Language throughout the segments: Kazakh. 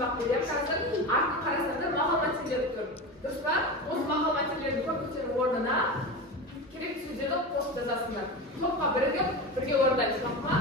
shunaqa berib qarasam, aql qarasam maqol materiallar tur. Durust pa? O'z maqol materiallarni ko'rsatishning o'rnina kerak so'zlarni qo'shib yozasizlar. To'pqa birga o'rnaymiz, to'pma?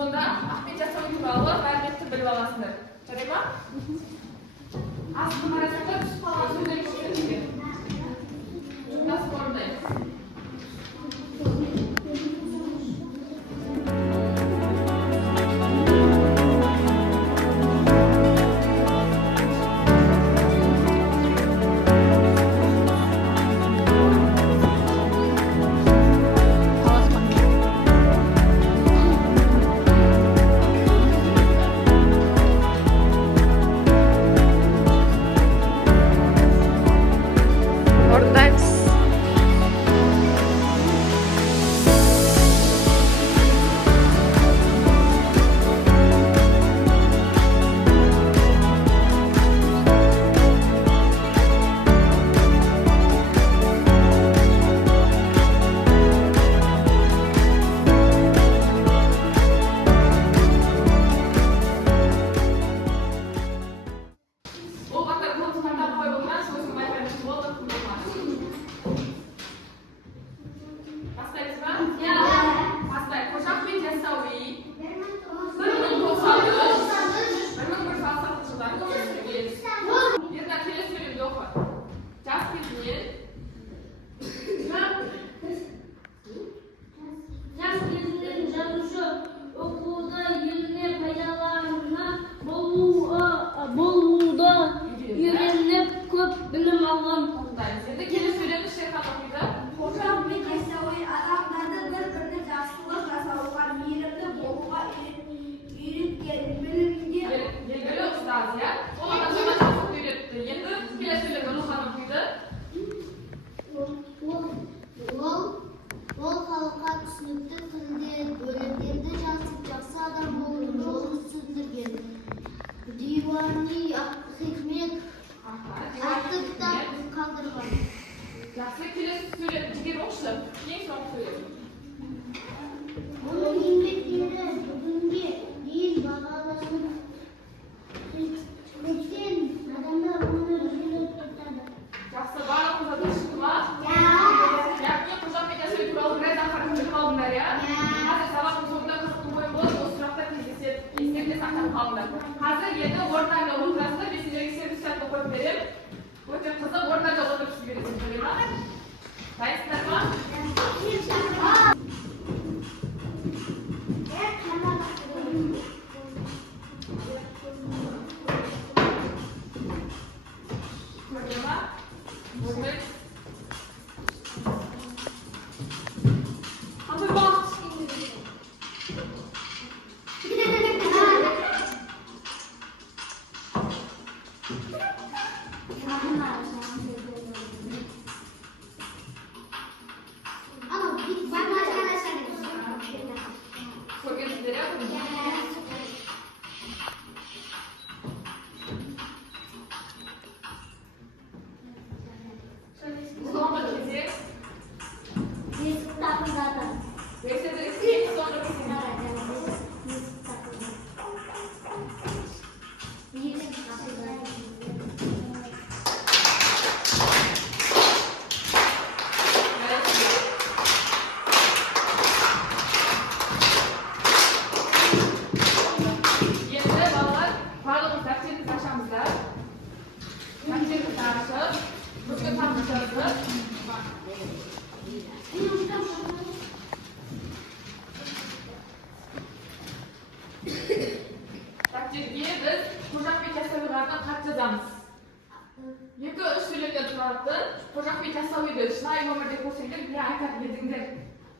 Sonda Ahmet Yasavi turалы мәліметті біліп аласыңдар. Жарай ма? Астын қарасаңдар түсіп қалған сөздер көшіреді. Жұптасып орындаймыз. Söyle, Cigir olsun. Neyin sorup söyle? Onun еңбектері бүгінге дейін бағаланып өткен адамдар оны жүріп тұрады. Жақсы, барлығыңызға дұрыс ма? Яғни құжат метасы туралы біраз ақпарат біліп алдыңдар, иә? Қазір сабақтың соңында қызықты ойын болады, осы сұрақтар кездеседі. Естеріңізде сақтап қалыңдар. Қазір енді орындарда отырасыздар, мен сіздерге сертификатты қойып беремін. Өте қызық, орындарда отырып сіз бересіздер, біле ма? Дайынсыздар ма? Дәптерге біз қожақбек яссауилардың хат жазамыз. 2-3 сөйлемден тұратын қожақбек яссауиді шынайы өмірде көрсеңдер, не айтар едіңдер.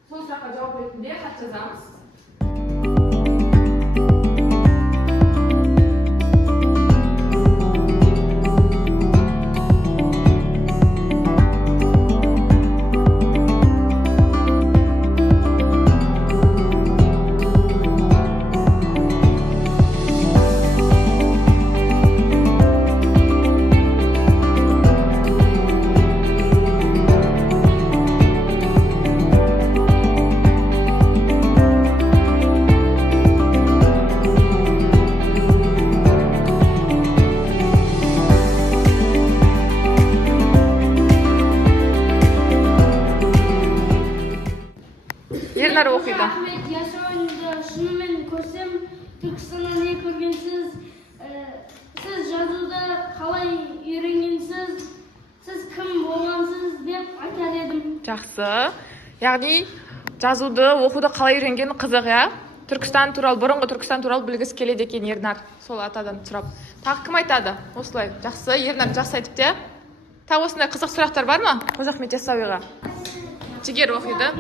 Сол сұраққа жауап ретінде хат жазамыз. Ернар оқиды. Ахмет Яссауиді шынымен көрсем, Түркістаннан не көргенсіз, сіз жазуда қалай үйренгенсіз, сіз кім болғансыз деп айтар едім. Жақсы. Яғни жазуды, оқуды қалай үйренген қызық, иә? Түркістан туралы, бұрынғы Түркістан туралы білгісі келеді екен Ернар. Сол атадан сұрап. Тағы кім айтады? Осылай. Жақсы, Ернар жақсы айтыпты. Тағы осындай қызық сұрақтар бар ма? Қожахмет Яссауиға. Жігер оқиды.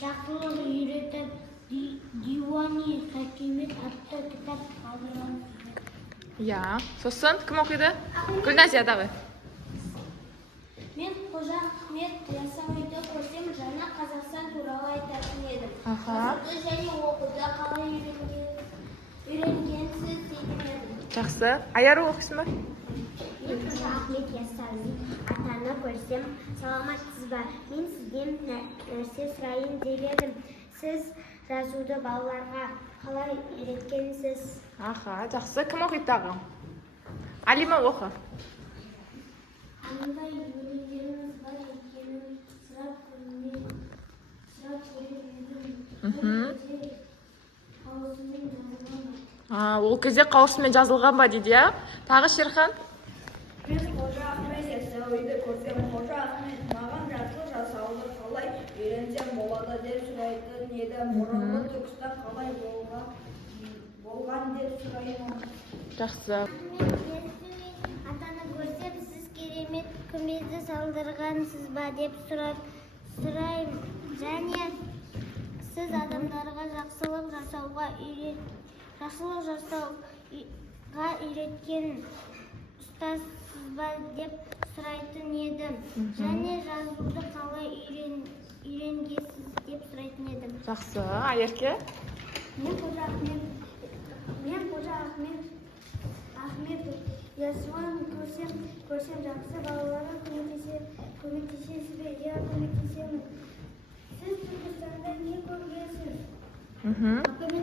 Жақсылық үйретіп, Диуани Хакимет атты кітап қалдырған. Иә. Сосын кім оқиды? Гүлназия дағы. Мен Қожахмет Яссауиді көрсем, жаңа Қазақстан туралы айтатын едім. Жазуды және оқуды қалай үйренгенсіз дейтін едім. Жақсы. Аяру оқисың ба? Мен Қожахмет Яссауи атаны көрсем, саламатсыз ба? Мен сізден нәрсе сұрайын деп едім. Сіз жазуды балаларға қалай үйреткенсіз? Аха, жақсы. Кім оқиды дағы? Алима оқы. Қандай өлеңдеріңіз бар екенін сұрап көріп едім. Қауырсынмен жазылған ба? Ол кезде қауырсынмен жазылған ба дейді, иә? Тағы Шерхан? Мен Қожахмет Яссауиді көрсем, Қожахмет маған жазу жасауды қалай үйренсем болады деп сұрайтын едім. Бұрынғы Түркістан қалай болған деп сұраймын. Жақсы. Атаны көрсем, сіз керемет көмезді салдырғансыз ба деп сұраймын. Және сіз адамдарға жақсылық жасауға үйреткен ұстазсыз ба деп сұрайтын едім. Және жазуды қалай үйренгенсіз деп сұрайтын едім. Жақсы. Айерке? Мен Қожа Ахмет Ясуан көрсем жақсы балаларға көмектесесіз бе? Иә, көмектесемін. Сіз Түркістанда не көргенсіз?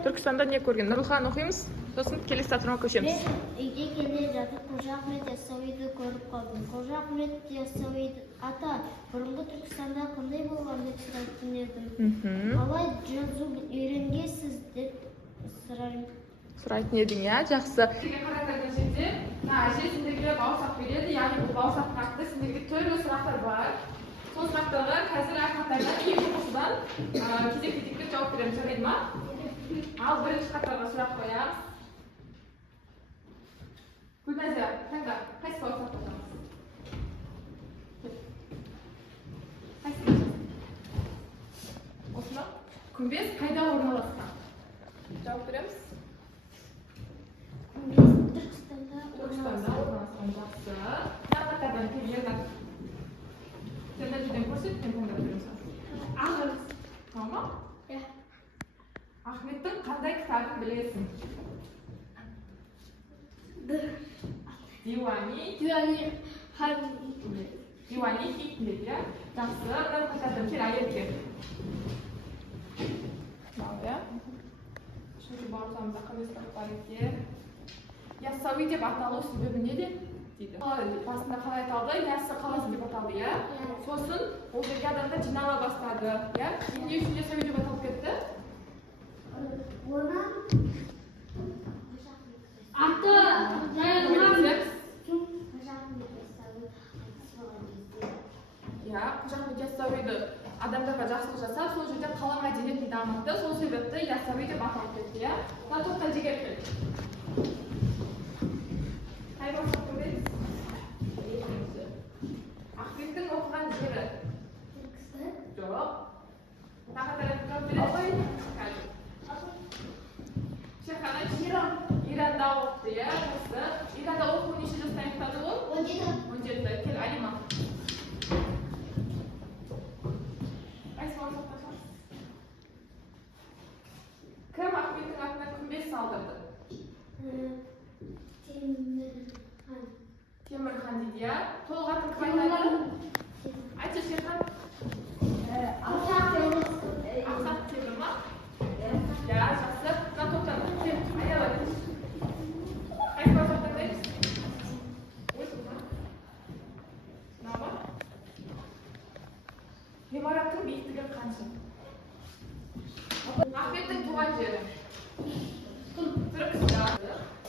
Түркістанда не көрген? Нұрхан оқимыз, сосын келесі тапсырмаға көшеміз. Мен үйге келе жатып Қожа Ахмет Яссауиді көріп қалдым. Қожа Ахмет Яссауиді ата, бұрынғы Түркістанда қандай болған деп сұрайтын едім. Қалай жазу үйренгенсіз деп Сұрайтын едің, иә, жақсы. Сізге қарайтатын жерде, әже сендерге бауырсақ береді, яғни бұл бауырсақ нақты сендерге түрлі сұрақтар бар. Сол сұрақтарға қазір әрқатардан екі оқушыдан кезек-кезекпен жауап береміз, жарайды ма? Ал бірінші қатарға сұрақ қоямыз. Гүлназия, таңда, қайсы бауырсақ қоямыз? Қайсы? Осында? Күмбез қайда орналасқан? Жауап береміз. Түркістанда орналасқан, жақсы. Нақаттардан келген сен нәтижеден көрсет, мен таңдап беремін. Tamam. Ahmet'in қандай кітабын білесің? Дивани Хикмет, иә? Жақсы, мынау кітаптан кел әйелге. Мынау, иә? Үшінші бауырсағымызда қандай сұрақ бар екен? Яссауи деп аталу себебі неде? Дейді. Басында қалай аталды? Яссы қаласы деп аталды, иә? Сосын ол жерге адамдар жинала бастады, иә? Не үшін Яссауи деп аталып кетті? Ona Аты иә, Қожа Ахмет Яссауиді адамдарға жақсылық жасап, сол жерде қала мәдениетін дамытты, сол себепті Яссауи деп аталып кетті, иә? Мына тоқтан жегер кел. Қай бауырсақ көресіз? Ахметтің оқыған жері? Жоқ. Тағы тарапқа бересіз? Шехана Иранда оқыды, иә? Иранда оқу неше жаста аяқтады ол? 17. Кел, Алима. Қайсы бауырсақ қашасыз? Кім Ахметтің атына күмбез салдырды? Темірхан дейді, иә? Толық атын кім айтады? Айтшы, Шерхан. Ақсақ темір ма? Иә, жақсы. Мына тоқтан, кел, аяла. Қайсы бауырсақ таңдаймыз? Мына ма? Ғимараттың биіктігі қанша? Ахметтің туған жері. Түркістан.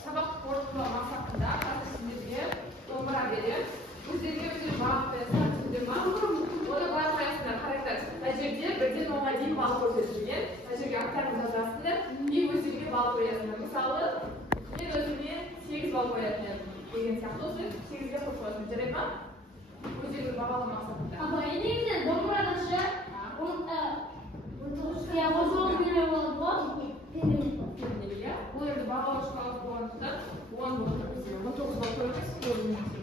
Сабақ қорытындылау мақсатында қазір сіздерге домбыра беремін. Өздеріңе бағып қоясыздар, түсіндіңдер ма? Оны бағып қоясыздар, қараңдар. Мына жерде 1-ден 10-ға дейін балл көрсетілген. Мына жерге аттарыңды жазасыздар и өздеріңе балл қоясыздар. Мысалы, мен өзіме 8 балл қоятын едім деген сияқты. Осы 8-ге қойып қоясың, жарайды ма? Өздеріңіз бағалау мақсатында. Бұл енді бағалау шкаласы болғандықтан 10 балл көрсетілген. 19 балл көрсетілген.